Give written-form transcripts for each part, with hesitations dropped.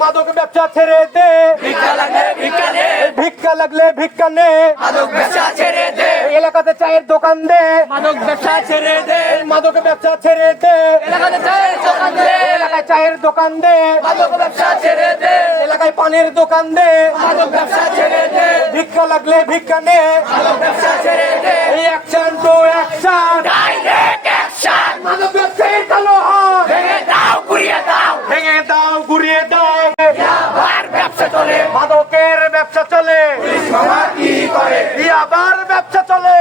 মাদক ব্যবসা ছেড়ে দে, ভিক্ষা লাগলে ভিক্ষা নে, মাদক ব্যবসা ছেড়ে দে, এলাকাতে চায়ের দোকান দে, মাদক ব্যবসা ছেড়ে দে, মাদক ব্যবসা ছেড়ে দে, এলাকাতে চায়ের দোকান দে, এলাকায় চায়ের দোকান দে, মাদক ব্যবসা ছেড়ে দে, এলাকায় পানের দোকান দে, মাদক ব্যবসা ছেড়ে দে, ভিক্ষা লাগলে ভিক্ষা নে, মাদক ব্যবসা ছেড়ে দে, action to action, direct action, মাদক ব্যবসায়ীর কালো হাত ভেঙে দাও, ঘুরিয়ে দাও, ভেঙে দাও, ঘুরিয়ে দাও, ইয়াবার ব্যবসা চলে, মাদকের ব্যবসা চলে, মামা কি করে, ইয়াবার ব্যবসা চলে,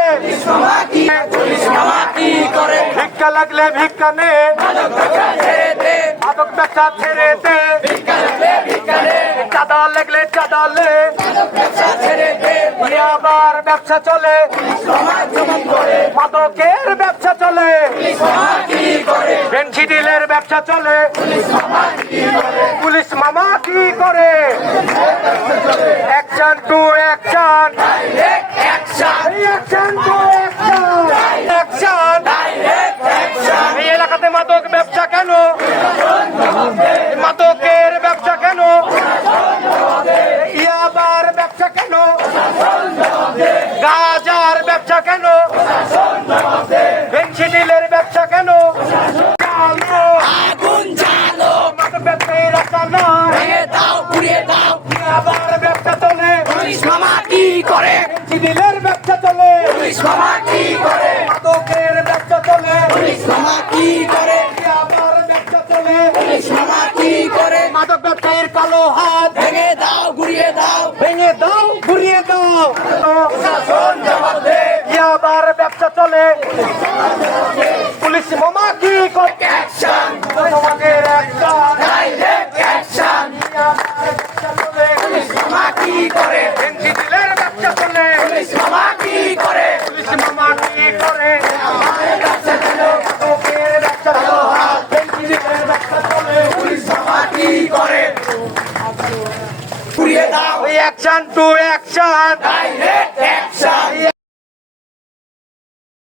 মামা কি, পুলিশ মামা কি করে, ভিক্ষা লাগলে ভিক্ষা নে, মাদক ব্যবসা ছেড়ে দে, মাদক ব্যবসা ছেড়ে দে, ভিক্ষা লাগলে ভিক্ষা দে, চাঁদা লাগলে চাঁদা লে, মাদক ব্যবসা ছেড়ে দে, ইয়াবার ব্যবসা চলে, মামা জমন করে, মাদকের ব্যবসা চলে, মামা কি করে, ফেন্সিডিলের ব্যবসা চলে, মামা কি করে, পুলিশ মামা কি করে, action to action, direct action, action to action, action, direct action, এই এলাকাতে মাদক ব্যবসা কেন, মাদকের ব্যবসা কেন, ইয়াবার ব্যবসা কেন, গাঁজার ব্যবসা কেন, ফেন্সিডিলের ব্যবসা কেন, চালো আগুন জ্বালো, মাদক ব্যবসায়ীর রাস্তা নয়, ভেঙে দাও, ঘুরিয়ে দাও, ইয়াবার ব্যবসা চলে, পুলিশ মামা কি করে, ফেন্সিডিলের ব্যবসা চলে, পুলিশ মামা কি করে, মাদকের ব্যবসা চলে, পুলিশ মামা কি করে, ইয়াবার ব্যবসা চলে, পুলিশ মামা কি করে, মাদক ব্যবসায়ীর কালো হাত ভেঙে দাও, ঘুরিয়ে দাও, ভেঙে দাও, ঘুরিয়ে দাও, শাসন জবাব দে, ইয়াবার ব্যবসা চলে, পুলিশ মামা কি করে, অ্যাকশন, তোমাদের একটা ডাইরেক্ট অ্যাকশন, পুলিশ মামা কি করে, ফেন্সিডিলের ব্যবসা চলে, পুলিশ মামা কি করে, পুলিশ মামা কি করে, ব্যবসা ছিল, মাদকের ব্যবসা চলে, ফেন্সিডিলের ব্যবসা চলে, পুলিশ মামা কি করে, ঘুরিয়ে দাও, অ্যাকশন টু অ্যাকশন, ডাইরেক্ট